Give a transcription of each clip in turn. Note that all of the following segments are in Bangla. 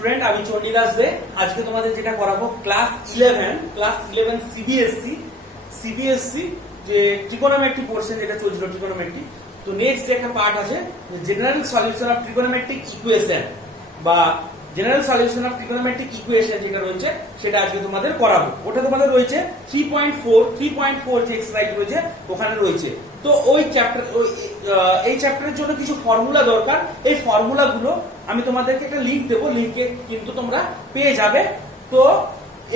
স্টুডেন্ট, আমি চণ্ডীদাস দে। আজকে তোমাদের যেটা করাবো ক্লাস 11 সিবিএসসি যে ট্রিগোনোমেট্রিক পোরশন যেটা চলছিল ট্রিগোনোমেট্রিক। তো নেক্সট যে একটা পার্ট আছে general solution of trigonometric equation বা general solution of trigonometric equation যেটা রয়েছে সেটা আজকে তোমাদের করাবো। ওটা তোমাদের রয়েছে 3.4 যে এক্সারসাইজ রয়েছে ওখানে রয়েছে। তো ওই চ্যাপ্টার এই চ্যাপ্টারের জন্য কিছু ফর্মুলা দরকার। এই ফর্মুলাগুলো আমি তোমাদেরকে একটা লিংক দেবো, লিংকে কিন্তু তোমরা পেয়ে যাবে। তো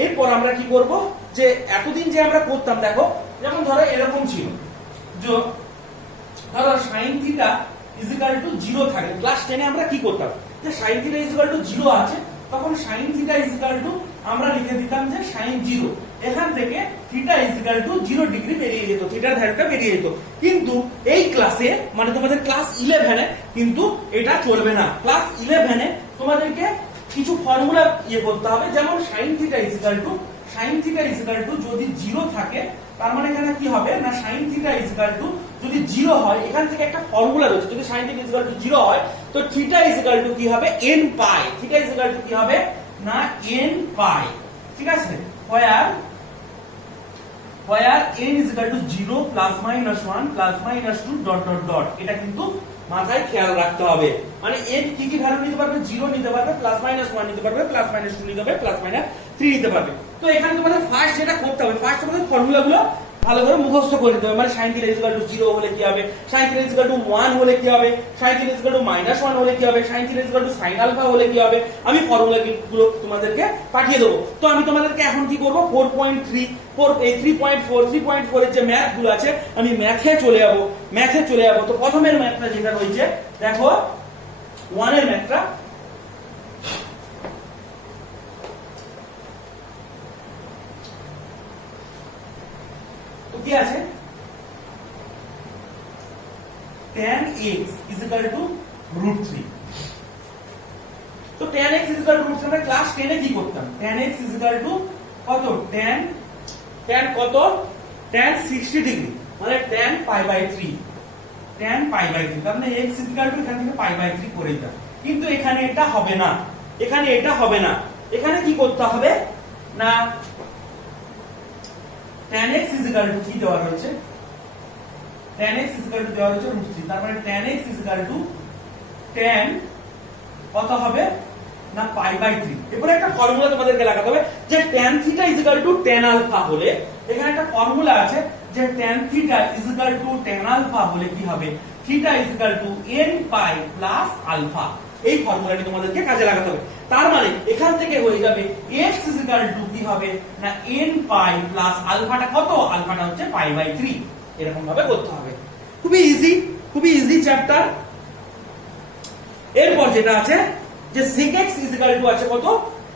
এরপর আমরা কি করব, যে এতদিন যে আমরা করতাম, দেখো যেমন ধরো এরকম ছিল, যে ধরো sin থিটা ইজিক্যাল টু 0 থাকে। ক্লাস 10 এ আমরা কি করতাম, যে sin থিটা ইজিক্যাল টু 0 আছে, তখন sin থিটা ইজিক্যাল টু আমরা লিখে দিতাম যে sin 0। এখান থেকে থিটা ইজিক্যাল টু 0 ডিগ্রি বেরিয়ে যেত, থিটার ভ্যালুটা বেরিয়ে যেত। কিন্তু এই ক্লাসে মানে তোমাদের ক্লাস 11 এ কিন্তু এটা চলবে না। ক্লাস 11 এ তোমাদেরকে কিছু ফর্মুলা করতে হবে, যেমন sin থিটা ইজিক্যাল টু যদি 0 থাকে, তার মানে এখানে কি হবে না, sin থিটা ইজিক্যাল টু যদি 0 হয়, এখান থেকে একটা ফর্মুলা রয়েছে, যদি sin থিটা ইজিক্যাল টু 0 হয় তো থিটা ইজিক্যাল টু কি হবে, n pi. Theta equal to কি হবে না, n পাই। ঠিক আছে, where n equal to 0 plus minus 1 plus minus 2 dot dot dot. এটা কিন্তু মাথায় খেয়াল রাখতে হবে। মানে n কি কি ভ্যালু নিতে পারবে, 0 নিতে পারবে, প্লাস মাইনাস 1 নিতে পারবে, প্লাস মাইনাস 2 নিতে পারবে, প্লাস মাইনাস 3 নিতে পারবে। তো এখানে তোমাদের ফার্স্ট যেটা করতে হবে, ফার্স্ট তোমাদের ফর্মুলাগুলো ভালো করে মুখস্থ করে নিতে হবে। মানে sin থিটা ইকুয়াল টু 0 হলে কি হবে, sin থিটা ইকুয়াল টু 1 হলে কি হবে, sin থিটা ইকুয়াল টু -1 হলে কি হবে, sin theta equal to sin alpha হলে কি হবে। আমি ফর্মুলাগুলো তোমাদেরকে পাঠিয়ে দেবো। তো আমি তোমাদেরকে এখন কি করব, 3.4 এর যে ম্যাথ গুলো আছে আমি ম্যাথে চলে যাব। তো প্রথমের ম্যাথটা যেটা রয়েছে, দেখো 1 এর ম্যাথটা, কি আছে, tan x ইকুয়াল টু √3। তো tan x ইকুয়াল টু √3 আমরা ক্লাস 10 এ কি করতাম, tan x ইকুয়াল টু কত, tan কত, tan 60 ডিগ্রি, মানে tan π/3, tan π/3। তার মানে x ইকুয়াল টু এখান থেকে π/3 করে দিতাম। কিন্তু এখানে এটা হবে না, এখানে কি করতে হবে না, tan x ইকুয়াল টু কি দেওয়া রয়েছে, tan x ইকুয়াল টু দেওয়া রয়েছে √3। তার মানে tan x equal to tan কত হবে না, π/3। এরপর একটা ফর্মুলা তোমাদেরকে লাগাতে হবে, যে tan theta equal to tan alpha হলে, এখানে একটা ফর্মুলা আছে যে tan theta equal to tan alpha হলে কি হবে, theta equal to n pi plus alpha. এই ফর্মুলাটি তোমাদেরকে কাজে লাগাতে হবে। তার মানে এখান থেকে হয়ে যাবে x ইকুয়াল টু কি হবে না, n পাই প্লাস আলফাটা কত, আলফাটা হচ্ছে π/3। এরকম ভাবে করতে হবে। খুবই ইজি চ্যাপ্টার। এরপর যেটা আছে যে sec x ইকুয়াল টু আছে কত,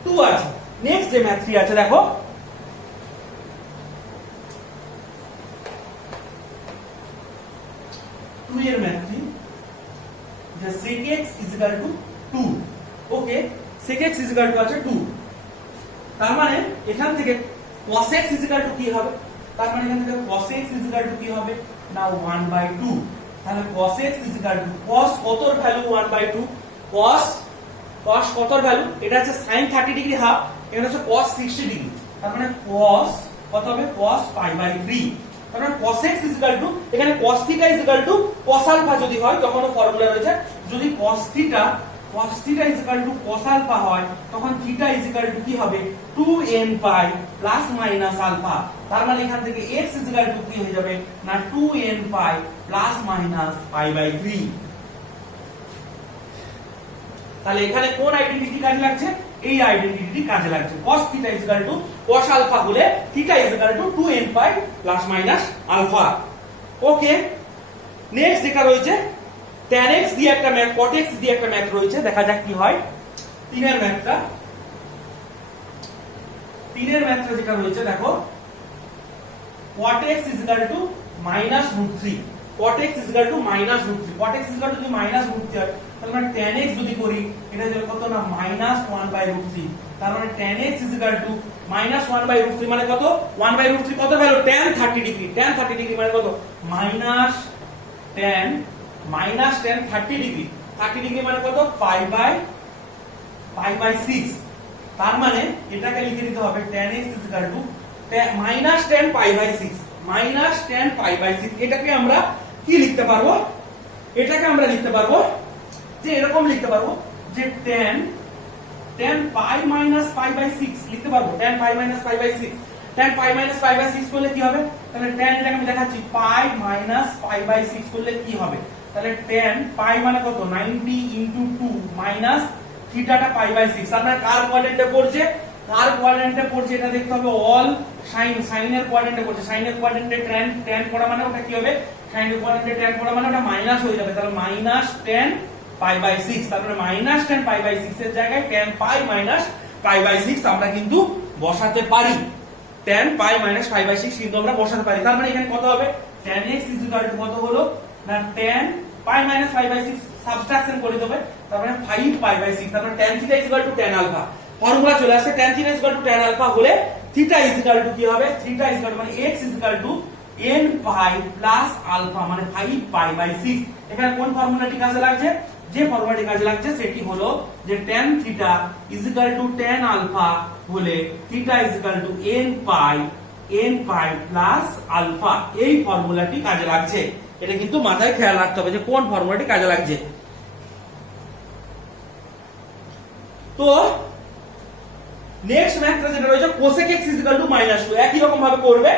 2 আছে। নেক্সট যে ম্যাথটি আছে দেখো, এর ম্যাথটি যে sec x ইকুয়াল টু 2। ওকে, sec x ইকুয়াল টু আছে 2। তার মানে এখান থেকে cos x ইকুয়াল টু কি হবে, তার মানে এখান থেকে cos x ইকুয়াল টু কি হবে না, 1/2। তাহলে cos x equal to cos কতর ভ্যালু 1/2, cos কতর ভ্যালু, এটা হচ্ছে sin 30 ডিগ্রি হাফ, এখানে হচ্ছে cos 60 ডিগ্রি। তার মানে cos কত হবে, cos π/3। তার মানে cos x ইকুয়াল টু, এখানে cos theta equal to cos alpha যদি হয় তখনও ফর্মুলা রয়েছে, যদি cos theta equal to cos alpha হয় তখন থিটা ইকুয়াল টু কি হবে, 2n pi plus minus alpha. তার মানে এখান থেকে x ইকুয়াল টু কি হয়ে যাবে না, 2n পাই প্লাস মাইনাস π/3। তাহলে এখানে কোন আইডেন্টিটি কাজে লাগছে, এই আইডেন্টিটি কাজে লাগছে। cos theta equal to cos alpha হলে theta equal to 2n pi plus minus alpha. Okay, next যেটা রয়েছে tan x দিয়ে একটা ম্যাথ, cot x দিয়ে একটা ম্যাথ রয়েছে, দেখা যাক কি হয়। 3 এর ম্যাথটা যেটা রয়েছে দেখো, cot x equal two -√3, cot x equal two -√3, cot x equal to যদি -√3 হয় তাহলে আমরা tan x যদি করি এটা হলো কত না, -1/√3। তার মানে tan x ইকুয়াল টু -1/√3 মানে কত, 1/√3 কত value, tan 30 degree, tan 30 degree মানে কত, -tan 30 ডিগ্রি, 30 ডিগ্রি মানে কত, π/3 পাই বাই 6, তার মানে এটাকে লিখে দিতে হবে tan x minus tan pi by 6, minus tan pi by 6। এটাকে আমরা কি লিখতে পারবো? এটাকে আমরা লিখতে পারবো যে এরকম লিখতে পারবো যে tan pi minus pi by 6 লিখতে পারবো, tan pi minus pi by 6। tan pi minus pi by 6 করলে কি হবে? তাহলে tan এটাকে আমি দেখাচ্ছি, পাই মাইনাস পাই বাই 6 করলে কি হবে? তাহলে tan পাই মানে কত? 90 ইনটু 2 মাইনাস থিটাটা পাই বাই 6। আপনার কার কোয়াড্রেন্টে পড়ছে? কার কোয়াড্রেন্টে পড়ছে এটা দেখতে হবে। অল সাইনের কোয়াড্রেন্টে পড়ছে। সাইনের কোয়াড্রেন্টে tan পড়া মানে ওটা কি হবে? সাইনের কোয়াড্রেন্টে tan পড়া মানে ওটা মাইনাস হয়ে যাবে। তাহলে মাইনাস tan পাই বাই 6, তারপরে মাইনাস tan পাই বাই 6 এর জায়গায় tan pi minus pi by 6 আমরা কিন্তু বসাতে পারি। tan pi minus pi by 6 কিন্তু আমরা বসাতে পারি। তার মানে এখানে কত হবে? tan x কত হলো না tan pi minus pi by 6 subtraction করে দেবে, তারপরে 5 পাই বাই 6, তারপরে tan theta tan alpha. Formula চলে আসছে tan থিটা tan আলফা হলে থিটা কি হবে? থিটা মানে x n pi plus alpha মানে 5 পাই বাই 6। এখানে কোন ফর্মুলাটি কাজে লাগছে? যে ফর্মুলাটি কাজে লাগছে সেটি হলো যে tan থিটা tan আলফা হলে theta n pi plus alpha. এই ফর্মুলাটি কাজে লাগছে। এটা কিন্তু মাথায় খেয়াল রাখতে হবে যে কোন ফর্মুলাটি কাজে লাগছে। তো নেক্সট ম্যাথটা যেটা রয়েছে cosec x -2, একই রকম ভাবে করবে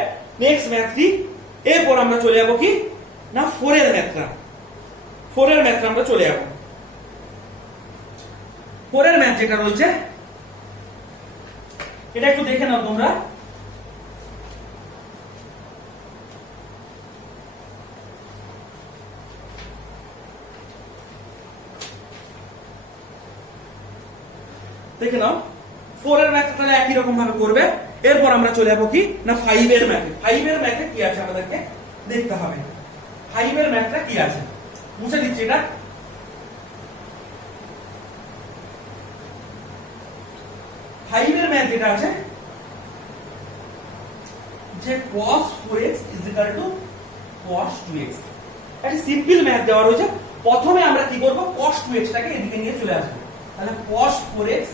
নেক্সট ম্যাথটি। এরপর আমরা চলে যাব কি না 4 এর ম্যাথটা। 4 এর ম্যাথটা আমরা চলে যাব। 4 এর ম্যাথ যেটা রয়েছে এটা একটু দেখে নাও তোমরা। দেখে নাও 4 এর ম্যাথটা তাহলে একই রকম ভাবে করবে। এরপর আমরা চলে যাব কি না 5 এর ম্যাথে। 5 এর ম্যাথে কি আছে আমাদেরকে দেখতে হবে। 5 এর ম্যাথটা কি আছে মুছে দিচ্ছি এটা। 5 এর ম্যাথ যেটা আছে যে cos 4x cos 2x, একটা সিম্পল ম্যাথ দেওয়া রয়েছে। প্রথমে আমরা কি করব? cos 2x টাকে এদিকে নিয়ে চলে আসব। তাহলে cos 4x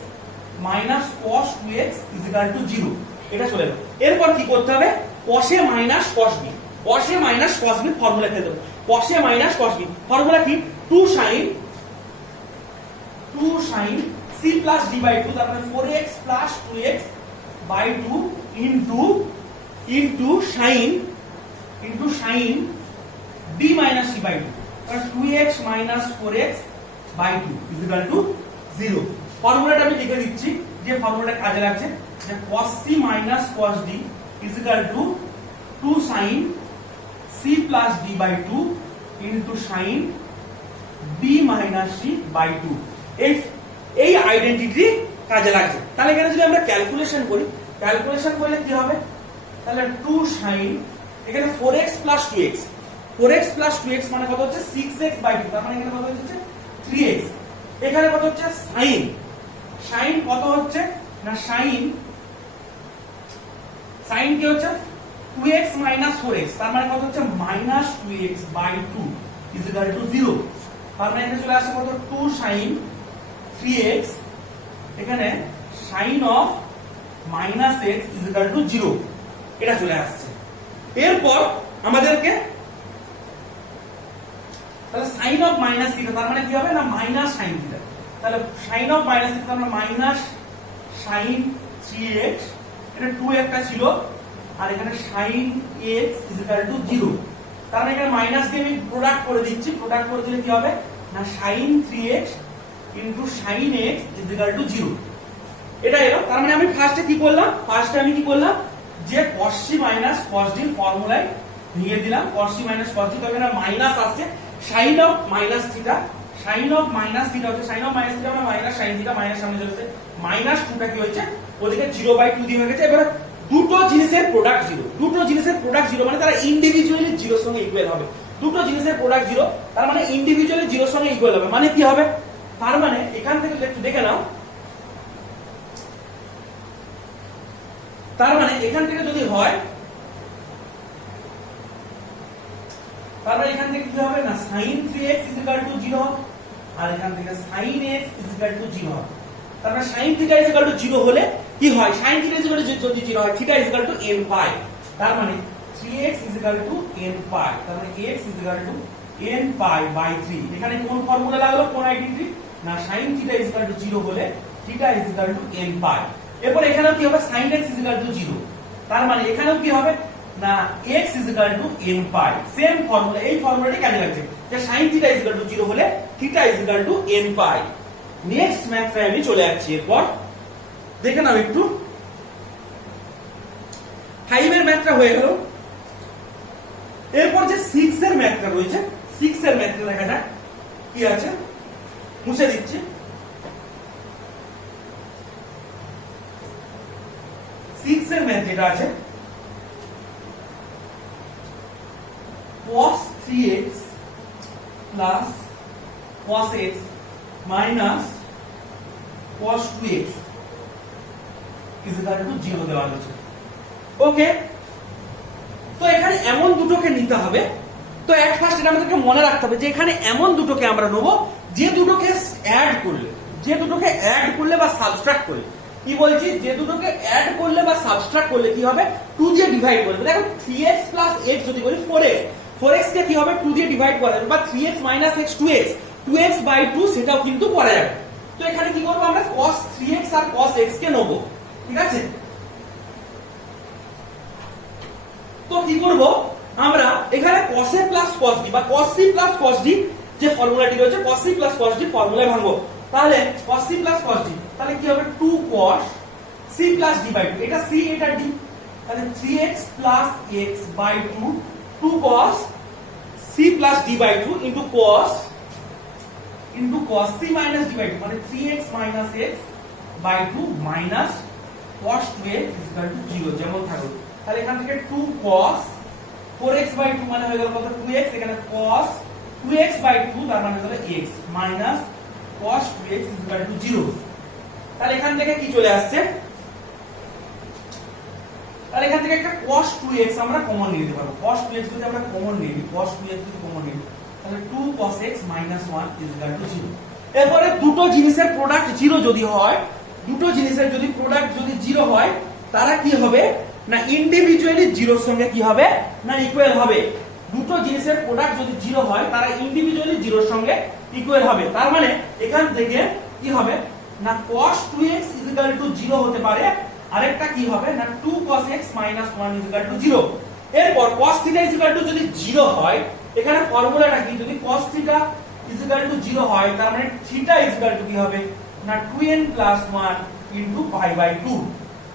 cos 2x 0, এটা চলে গেল। এরপর কি করতে হবে? cos a cos b, cos a cos b formula ফেলে দেব। cos a cos b formula কি? 2 sin c plus d by 2, তারপরে 4x plus 2x by 2 into sin b minus c by 2, তাহলে 2x minus 4x by 2 0। ফর্মুলাটা আমি লিখে দিচ্ছি যে ফর্মুলাটা কাজে লাগছে যে cos c minus cos d 2 sin c plus d by 2 into sin b minus c by 2। এই আইডেন্টিটি কাজে লাগছে। তাহলে এখানে যদি আমরা ক্যালকুলেশন করি, ক্যালকুলেশন করলে কি হবে? তাহলে 2 sin এখানে 4x plus 2x, 4x plus 2x মানে কত হচ্ছে? 6x by 2, তার মানে এখানে কত হচ্ছে? 3x। এখানে কত হচ্ছে? sin কত হচ্ছে না sin কি হচ্ছে? 2x minus 4x, তার মানে কত হচ্ছে? minus 2x by 2 0। তার মানে এখানে চলে আসছে কত? 2 sin 3x, এখানে sin of minus x 0, এটা চলে আসছে। এরপর আমাদেরকে তাহলে sin of minus থিটা, তার মানে কি হবে না minus sin থিটা। তাহলে sin of minus থিটা আমরা minus sin 3x, এটা 2 একটা ছিল, আর এখানে sin x 0। তার মানে এখানে মাইনাস দিয়ে আমি প্রোডাক্ট করে দিচ্ছি। প্রোডাক্ট করে দিলে কি হবে না sin 3x into sin x 0, এটা এলো। তার মানে আমি ফার্স্টে কি করলাম? ফার্স্টে আমি কি করলাম যে cos c minus cos d ফর্মুলায় নিয়ে দিলাম। cos c minus cos d, তো এখানে মাইনাস আসছে sin of minus theta, sin of minus theta হচ্ছে sin of minus থিটা মানে মাইনাস sin থিটা, মাইনাস সামনে চলে আসছে, মাইনাস 2 টা কি হচ্ছে ওদিকে 0/2 দিয়ে হয়ে গেছে। এবারে দুটো জিনিসের প্রোডাক্ট 0, দুটো জিনিসের প্রোডাক্ট 0 মানে তারা ইন্ডিভিজুয়ালি 0 এর সঙ্গে ইকুয়াল হবে। দুটো জিনিসের প্রোডাক্ট 0, তার মানে ইন্ডিভিজুয়ালি 0 এর সঙ্গে ইকুয়াল হবে। মানে কি হবে? তার মানে এখান থেকে একটু দেখে নাও। তার মানে এখান থেকে যদি হয়, তার মানে এখান থেকে কি হবে না sin 3x 0, আর এখান থেকে sin x 0 হবে। তার মানে sin theta is equal to 0 হলে কি হয়, sin theta is equal to যদি 0 হয় theta is equal to n pi, তার মানে 3x is equal to n pi, তার মানে x is equal to n pi by 3। এখানে কোন ফর্মুলা লাগলো, কোন আইডেন্টিটি না, sin theta is equal to 0 হলে theta is equal to n pi. এরপর এখানেও কি হবে, sin x is equal to 0, তার মানে এখানেও কি হবে না x is equal to n pi. Same formula, এই ফর্মুলাটি কাজে লাগছে যে sin theta is equal to 0 হলে theta is equal to n pi. Next ম্যাথে আমি চলে যাচ্ছি। এরপর দেখে নাও একটু, 5 এর ম্যাথটা হয়ে গেল। এরপর যে 6 এর ম্যাথটা রয়েছে, 6 এর ম্যাথটা দেখা যাক কি আছে, মুছে দিচ্ছি। 6 এর ম্যাথ যেটা আছে, cos 3x plus cos x minus cos 2x is equal to 0 দেওয়া হয়েছে। ওকে, তো এখানে এমন দুটোকে নিতে হবে। তো এট ফার্স্ট এটা আমাদেরকে মনে রাখতে হবে যে এখানে এমন দুটোকে আমরা নেব যে দুটোকে অ্যাড করলে, যে দুটোকে অ্যাড করলে বা সাবট্রাক্ট করলে, কি বলছি, যে দুটোকে অ্যাড করলে বা সাবট্রাক্ট করলে কি হবে, 2 দিয়ে ডিভাইড করবে। দেখো 3x plus x যদি বলি 4x, 4x কে কি হবে 2 দিয়ে ডিভাইড করা যাবে, বা 3x minus x 2x, 2x by 2 সেটাও কিন্তু করা যাবে। তো এখানে কি করব আমরা, cos 3x আর cos x কে নেব, ঠিক আছে। তো কি করব আমরা এখানে cos a plus cos b বা cos c plus cos d যে ফর্মুলাটি রয়েছে, cos c plus cos d ফর্মুলায় ভাঙবো। তাহলে cos c plus cos d, তাহলে কি হবে 2 cos c plus d by 2, এটা c এটা d, তাহলে 3x plus x by 2, 2 cos c plus d by 2 into cos c minus d by 2, মানে 3x minus x by 2 minus cos 2x is equal to 0 যেমন থাকলো। তাহলে এখান থেকে 2 cos 4x by 2 মানে হয়ে গেল কত 2x, এখানে cos 2x by 2 তার মানে হলো x minus cos 2x is equal to 0। তাহলে এখান থেকে কি চলে আসছে, তাহলে এখান থেকে একটা cos 2x আমরা কমন নিয়ে নিতে পারবো। cos 2x যদি আমরা কমন নিই, cos 2x যদি কমন নিই, তাহলে 2 cos x minus 1 is equal to 0। এরপরে দুটো জিনিসের প্রোডাক্ট 0 যদি হয়, দুটো জিনিসের যদি প্রোডাক্ট যদি 0 হয়, তারা কি হবে না ইন্ডিভিজুয়ালি 0 এর সঙ্গে কি হবে না ইকুয়াল হবে। দুটো জিনিসের প্রোডাক্ট যদি 0 হয়, তারা ইন্ডিভিজুয়ালি 0 এর সঙ্গে ইকুয়াল হবে। তার মানে এখান থেকে কি হবে না cos 2x is equal to 0 হতে পারে, আরেকটা কি হবে না 2 cos x minus 1 is equal to 0। এরপর cos theta is equal to যদি 0 হয়, এখানে ফর্মুলাটা কি, যদি cos theta is equal to 0 হয়, তার মানে theta is equal to কি হবে না 2n plus 1 into pi by 2।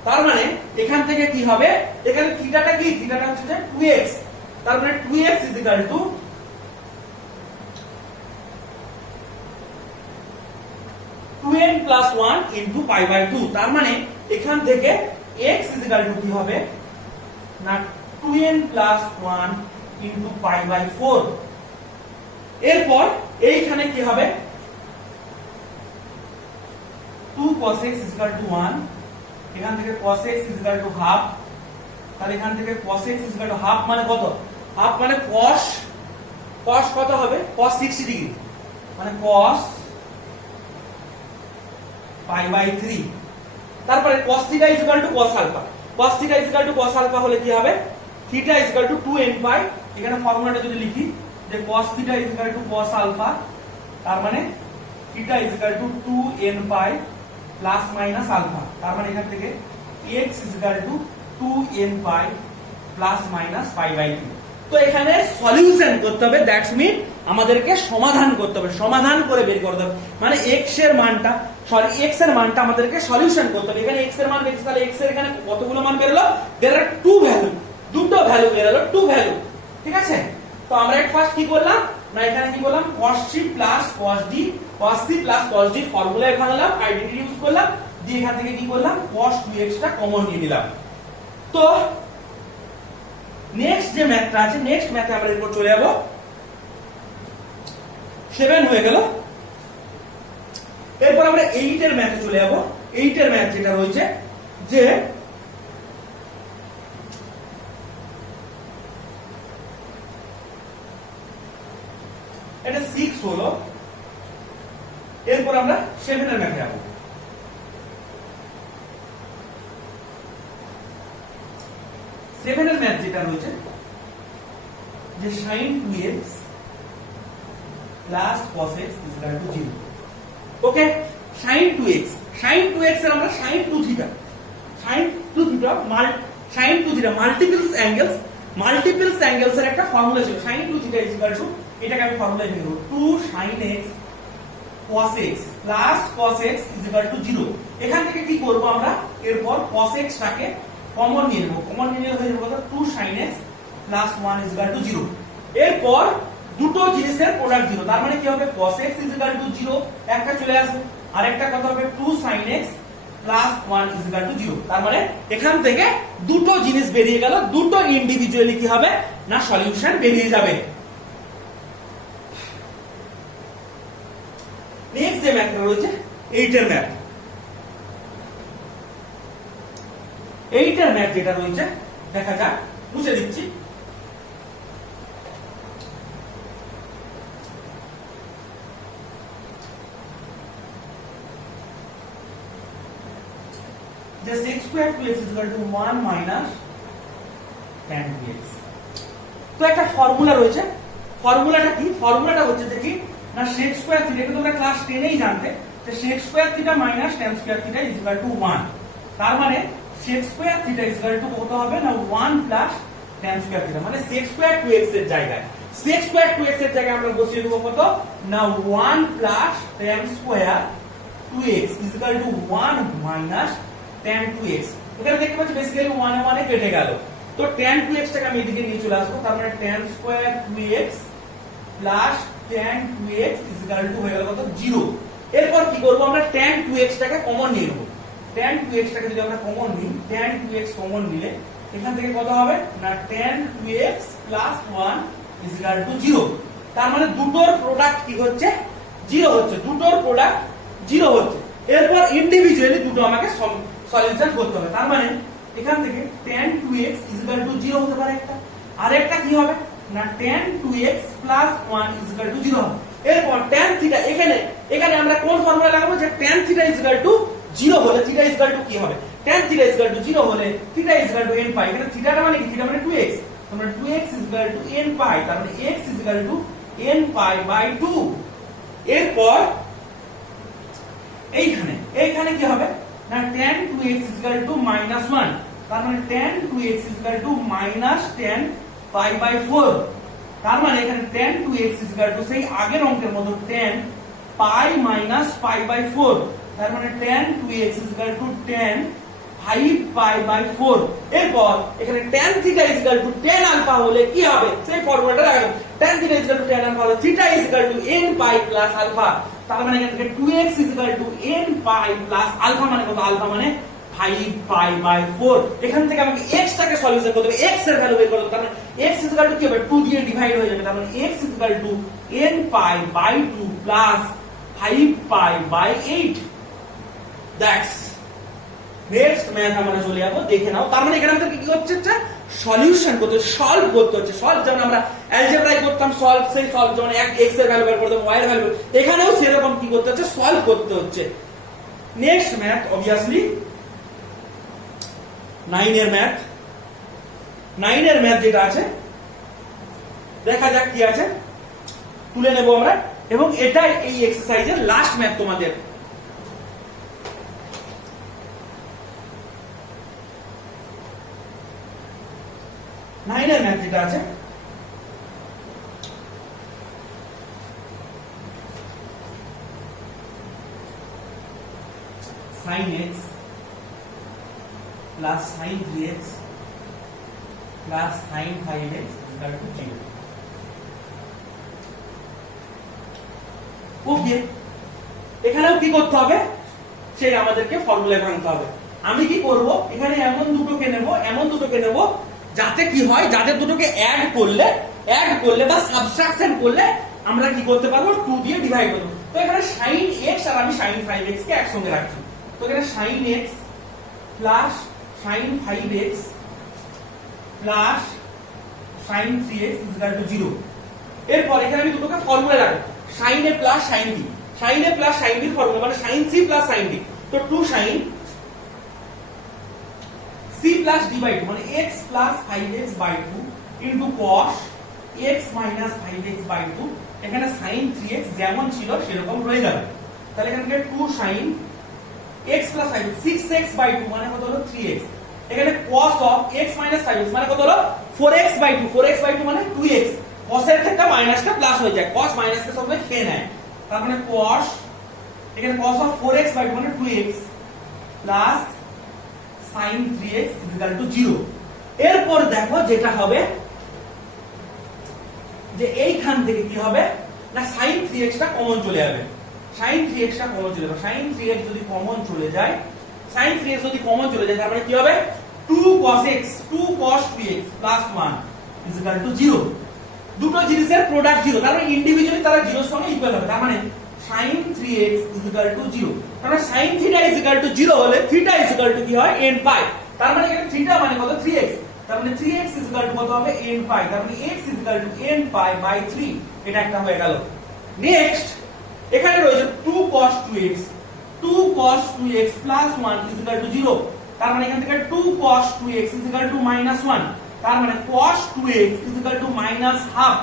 তার মানে এখান থেকে কি হবে, এখানে থিটাটা কি, থিটাটা হচ্ছে যে 2x, তার মানে 2x is equal to 2n plus 1 into pi by 2। তার মানে এখান থেকে x is equal to কি হবে না 2n plus 1 into pi by 4। এরপর এইখানে কি হবে 2 cos x is equal to 1, এখান থেকে cos x is equal to half, তাহলে এখান থেকে cos x is equal to half মানে কত, half মানে cos কত হবে cos 60 ডিগ্রি, মানে cos pi by 3। তারপরে cos theta is equal to cos alpha, cos theta is equal to cos alpha হলে কি হবে theta is equal to 2n pi। এখানে ফর্মুলাটা যদি লিখি যে cos theta is equal to cos alpha, তার মানে theta is equal to 2n pi plus minus alpha, তার মানে এখান থেকে x is equal to 2n pi plus minus pi by 2। তো এখানে সলিউশন করতে হবে, দ্যাটস মিন আমাদেরকে সমাধান করতে হবে, সমাধান করে বের করতে হবে, মানে x এর মানটা x এর মানটা আমাদেরকে সলিউশন করতে হবে। এখানে x এর মান দেখছি, তাহলে x এর এখানে কতগুলো মান বেরোলো, देयर आर 2 ভ্যালু, দুটো ভ্যালু বেরোলো, 2 ভ্যালু, ঠিক আছে। তো আমরা এট ফার্স্ট কি করলাম না এখানে কি বললাম cos c plus cos d, cos c plus cos d ফর্মুলায় ভাঙলাম, আইডেন্টিটি ইউজ করলাম, দিয়ে এখান থেকে কি করলাম cos 2x টা কমন নিয়ে নিলাম। তো নেক্সট যে ম্যাথটা আছে, নেক্সট ম্যাথে আমরা এরপর চলে যাব, 7 হয়ে গেল। এরপর আমরা 8 এর ম্যাথে চলে যাব। 8 এর ম্যাথ যেটা রয়েছে যে এটা 6 হলো, এরপর আমরা 7 এর ম্যাথে যাব। 7 এর ম্যাথ যেটা রয়েছে যে sin 2x plus cos x is equal to 0। Okay, sin 2x এর আমরা sin 2 theta sin 2 theta multiples angles এর একটা ফর্মুলা ছিল। sin 2 theta is equal two, এটাকে আমি ফর্মুলা লিখে দেব 2 sin x cos x plus cos x is equal to 0। এখান থেকে কি করব আমরা, এরপর cos x টাকে কমন নিয়ে নেব, কমন নিয়ে হয়ে যাবে 2 sin x plus 1 is equal to 0। এরপর দুটো জিনিসের প্রোডাক্ট 0, তার মানে কি হবে cos x is equal to 0 একটা চলে আসবে, আর একটা কত হবে 2 sin x plus 1 is equal to 0। তার মানে এখান থেকে দুটো জিনিস বেরিয়ে গেল, দুটো ইন্ডিভিজুয়ালি কি হবে না সলিউশন বেরিয়ে যাবে। নেক্সট যে ম্যাথটা রয়েছে 8 এর ম্যাথ। 8 এর ম্যাথ যেটা রয়েছে দেখা যাক, মুছে দিচ্ছি। যে sec square 2x is equal to 1 minus tan 2x। তো একটা ফর্মুলা রয়েছে, ফর্মুলাটা কি, ফর্মুলাটা হচ্ছে যে কি না sec square theta, এটা তোমরা ক্লাস 10 এই জানতে যে sec square theta minus tan square theta is equal to 1। তার মানে sec square theta is equal to কত হবে না 1 plus tan square theta, মানে sec square 2x এর জায়গায় আমরা বসিয়ে দেব কত না 1 plus tan square 2x is equal to 1 minus tan 2x। এখানে দেখতে পাচ্ছি বেসিক্যালি 1 এ 1 এ কেটে গেল, তো tan 2x টাকে আমি এদিকে নিয়ে চলে আসবো, তার মানে tan square 2x plus tan 2x is equal to হয়ে গেল কত 0। এরপর কি করব আমরা tan 2x টাকে কমন নিয়ে নেব, tan 2x টাকে যদি আমরা কমন নিই, tan 2x কমন নিলে এখান থেকে কত হবে না tan 2x plus 1 is equal to 0। তার মানে দুটোর প্রোডাক্ট কি হচ্ছে 0 হচ্ছে, দুটোর প্রোডাক্ট 0 হচ্ছে। এরপর ইন্ডিভিজুয়ালি দুটো আমাকে সলিউশন করতে হবে, তার মানে এখান থেকে tan 2x is equal to 0 হতে পারে একটা, আর একটা কি হবে না tan 2x plus 1 is equal to 0 হবে। এরপর tan থিটা, এখানে আমরা কোন ফর্মুলা লাগাবো যে tan theta is equal to 0 হলে থিটা is equal to কি হবে, tan theta is equal to 0 হলে theta is equal to n পাই। এখানে থিটাটা মানে কি, থিটা মানে 2x, তোমরা 2x is equal to n pi, তার মানে x is equal to n pi by 2। এরপর এইখানে কি হবে না tan 2x is equal to -1, তার মানে tan 2x is equal to -10 pi by 4। তার মানে এখানে tan 2x is equal to সেই আগের অঙ্কের মতো 10 পাই মাইনাস পাই বাই 4, তার মানে tan 2x is equal to 10 5 pi by 4। এরপর এখানে tan theta is equal to tan alpha হলে কি হবে সেই ফর্মুলাটা লাগাবো, tan theta is equal to tan alpha হলে theta is equal to n pi plus alpha, তার মানে এখান থেকে 2x is equal to n pi plus alpha মানে কত, আলফা মানে 5 পাই বাই 4। এখান থেকে আমাকে x টাকে সলিউশন করতে হবে, x এর ভ্যালু বের করতে হবে, তার মানে x is equal to কি হবে 2 দিয়ে ডিভাইড হয়ে যাবে, তার মানে x is equal to n pi by 2 plus 5 pi by 8। That's next math আমরা চলে যাব, দেখে নাও। তার মানে এখানে আমাদের কি হচ্ছে সলিউশন করতে, সলভ করতে হচ্ছে। সলভ যেমন আমরা অ্যালজেব্রায় করতাম সলভ, সেই সলভ যেমন x এর ভ্যালু বের করতাম, y এর ভ্যালু, এখানেও সেরকম কি করতে হচ্ছে সলভ করতে হচ্ছে। নেক্সট ম্যাথ অবভিয়াসলি 9 এর ম্যাথ। 9 এর ম্যাথ যেটা আছে দেখা যাক কি আছে, তুলে নেব আমরা, এবং এটাই এই এক্সারসাইজের লাস্ট ম্যাথ তোমাদের। নাইনের ম্যাথ যেটা আছে sin x plus sin 3x plus sin 5x equal to 0। ওকে, এখানেও কি করতে হবে সেই আমাদেরকে ফর্মুলায় ভাঙতে হবে। আমি কি করব, এখানে এমন দুটোকে নেব যাতে কি হয়, যাদের দুটোকে অ্যাড করলে বা সাবট্রাকশন করলে আমরা কি করতে পারবো 2 দিয়ে ডিভাইড করব। তো এখানে sin x আর আমি sin 5x কে একসঙ্গে রাখছি, তো এখানে sin x plus sin 5x plus sin 3x is equal to 0। এরপর এখানে আমি দুটোকে ফর্মুলা রাখবো, sin a plus sin b, sin a plus sin b formula মানে sin c plus sin d। তো 2 sin c c plus d by 2 মানে x plus 5x by 2 into cos x minus 5x by 2, এখানে sin 3x যেমন ছিল সেরকম রয়ে যাবে। তাহলে এখান থেকে 2 sin x plus 5 6x by 2 মানে কত হলো 3x, এখানে cos of x minus 5x মানে কত হলো 4x বাই 2, 4x বাই 2 মানে 2x, cos এর ক্ষেত্রে মাইনাসটা প্লাস হয়ে যায়, cos মাইনাসকে সবসময় খেয়ে নেয়, তার মানে cos, এখানে cos অফ 4x বাই 2 মানে 2x plus sin 3x equal to 0। এরপর দেখো যেটা হবে যে এইখান থেকে কি হবে না sin 3x টা কমন চলে যাবে, sin 3x টা কমন চলে যাবে, sin 3x যদি কমন চলে যায়, sin 3x যদি কমন চলে যায় তার মানে কি হবে 2 cos x 2 cos 2x plus 1 is equal to 0। দুটো জিনিসের প্রোডাক্ট 0, তার মানে ইন্ডিভিজুয়ালি তারা 0 এর সঙ্গে ইকুয়াল হবে, তার মানে sin 3x is equal to 0। তার মানে sin θ ইজ ইকুয়াল টু 0 হলে θ ইজ ইকুয়াল টু কি হয় n পাই, তার মানে এখানে θ মানে কত 3x, তার মানে 3x ইজ ইকুয়াল টু কত হবে n পাই, তার মানে x is equal to n pi by 3, এটা একটা হয়ে গেল। নেক্সট এখানে রয়েছে 2 cos 2x 2 cos 2x plus 1 is equal to 0, তার মানে এখান থেকে 2 cos 2x is equal to minus 1, তার মানে cos 2x is equal to minus half.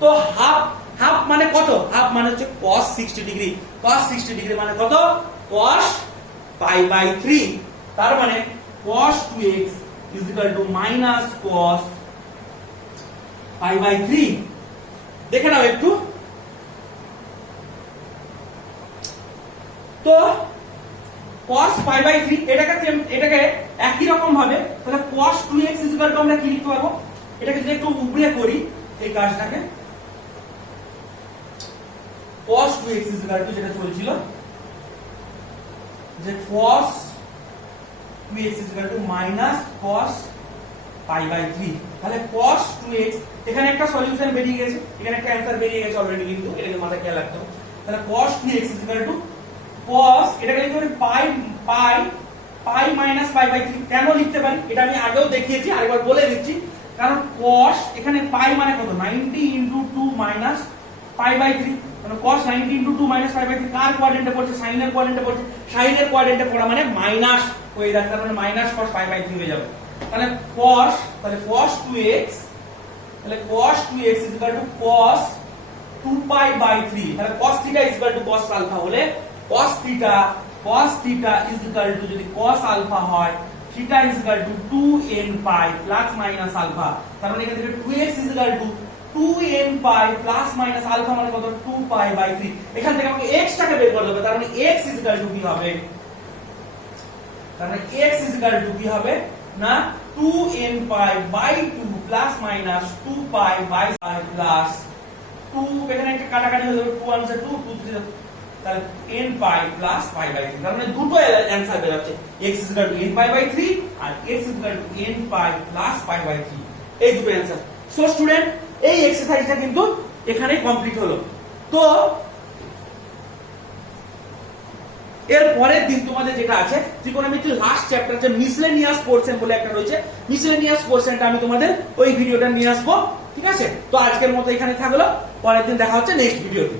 তো হাফ মানে কত, হাফ মানে হচ্ছে cos 60 ডিগ্রি, cos 60 ডিগ্রি মানে কত cos পাই বাই 3, তার মানে cos 2x is equal to minus cos pi by 3। দেখে নাও একটু, তো cos পাই বাই 3 এটাকে একই রকম ভাবে তাহলে cos 2x is equal two আমরা কি লিখতে পারবো, এটাকে যদি একটু উপরে করি এই কাজটাকে, cos 2x is equal two যেটা চলছিল যে cos 2x is equal to minus cos pi by 3, তাহলে cos 2x এখানে একটা সলিউশন বেরিয়ে গেছে, এখানে একটা অ্যানসার বেরিয়ে গেছে অলরেডি, কিন্তু এটাকে মাথায় খেয়াল রাখতে হবে। তাহলে cos 2x is equal to cos, এটাকে লিখতে পারি পাই মাইনাস পাই বাই 3। কেন লিখতে পারি এটা আমি আগেও দেখিয়েছি, আরেকবার বলে দিচ্ছি, কারণ cos এখানে পাই মানে কত 90 ইনটু 2 মাইনাস পাই বাই 3, মানে cos 90 into 2 minus pi by 3 কার কোয়াড্রেন্টে পড়ছে, sin এর কোয়াড্রেন্টে পড়ছে, sin এর কোয়াড্রেন্টে পড়া মানে মাইনাস হয়ে যাচ্ছে, তার মানে মাইনাস cos পাই বাই 3 হয়ে যাবে। তাহলে cos 2x, তাহলে cos 2x is equal to cos 2 pi by 3, তাহলে cos θ is equal to cos alpha হলে cos θ ইজ ইকুয়াল টু যদি cos আলফা হয় θ is equal to 2n pi plus minus alpha, তার মানে এখান থেকে 2x is equal to 2n pi plus minus alpha মানে কত 2 পাই বাই 3। এখান থেকে আমাকে x টাকে বের করতে হবে, তার মানে x ইজ ইকুয়াল টু কি হবে, তার মানে x ইজ ইকুয়াল টু কি হবে না 2n pi by 2 plus minus 2 pi by plus 2, এখানে একটা কাটাকাটি হয়ে যাবে, 2 1 2 2 3, তাহলে n pi plus pi by 3, তার মানে দুটো অ্যানসার বের হচ্ছে, x is equal to n pi by 3 আর x is equal to n pi plus pi by 3, এই দুটো অ্যানসার। সো স্টুডেন্ট এই এক্সারসাইজটা কিন্তু এখানেই কমপ্লিট হলো। তো এর পরের দিন তোমাদের যেটা আছে ত্রিকোণমিতির লাস্ট চ্যাপ্টার যে মিসলেনিয়াস পোরশন বলে একটা রয়েছে, মিসলেনিয়াস পোরশনটা আমি তোমাদের ওই ভিডিওটা নিয়ে আসবো, ঠিক আছে? তো আজকের মতো এখানে থাকলো, পরের দিন দেখা হচ্ছে নেক্সট ভিডিওতে।